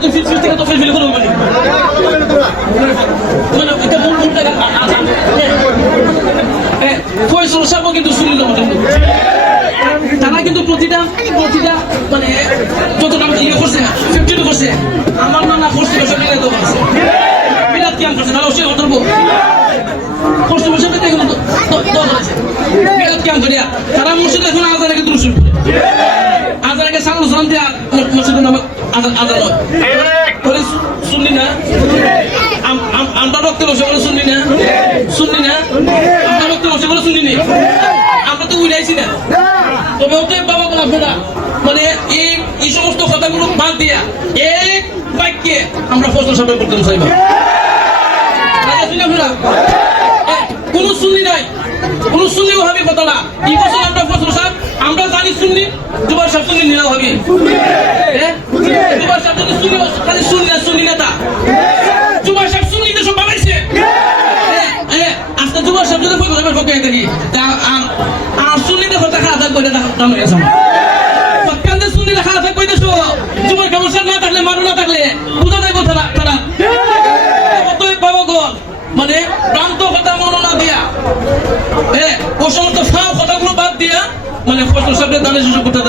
তুই ফিস থেকে তো ফিল করে মানে মানে এটা মূল টাকা আচ্ছা ফয়সাল সাহেব কিন্তু শুনিল তারা কিন্তু প্রতিটা মানে যতটা ইয়ে করছে ফ্যাক্টরি করছে আমার নানা করছে সব মিলে তো করছে বিরাট ক্যাম্প করছে তাহলে অবশ্যই ধরবো করছে বসে পেতে এখন বিরাট ক্যাম্প করিয়া তারা মসজিদ এখন আজান আগে শুরু করে আজান আগে সালাম সালাম দিয়ে মসজিদের নামে আজান হয় করে শুনলি না আমরা রক্ত বসে বলে শুনলি না আমরা রক্ত বসে বলে শুনলি না আমরা তো উড়াইছি না তবে ওটাই বাবা বলা আপনারা মানে এই সমস্ত কথাগুলো বাদ দিয়া এক বাক্যে আমরা ফসল সাপে করতে চাইবা কোন শুনলি নাই কোন শুনলি ভাবি কথা না এই বছর আমরা ফসল সাপ আমরা জানি শুনলি দুবার সব শুনলি নিরাও ভাবি দুবার সব যদি শুনি খালি শুনলি না তা দুবার সব শুনলি তো সব বানাইছে আজকে দুবার সব যদি ফসল সাপের পক্ষে থাকি আর শুনলি তো কথা খারাপ করে দাম হয়ে গেছে কান্দে শুনলি খারাপ করে দেশো তোমার কেমন না থাকলে মারু না থাকলে বুঝা দেবো তারা অতএব বাবা গো মানে ভ্রান্ত কথা মনে না দিয়া ও সমস্ত ফাও কথাগুলো বাদ দিয়া মানে ফসল সাপের দানে সুযোগ করতে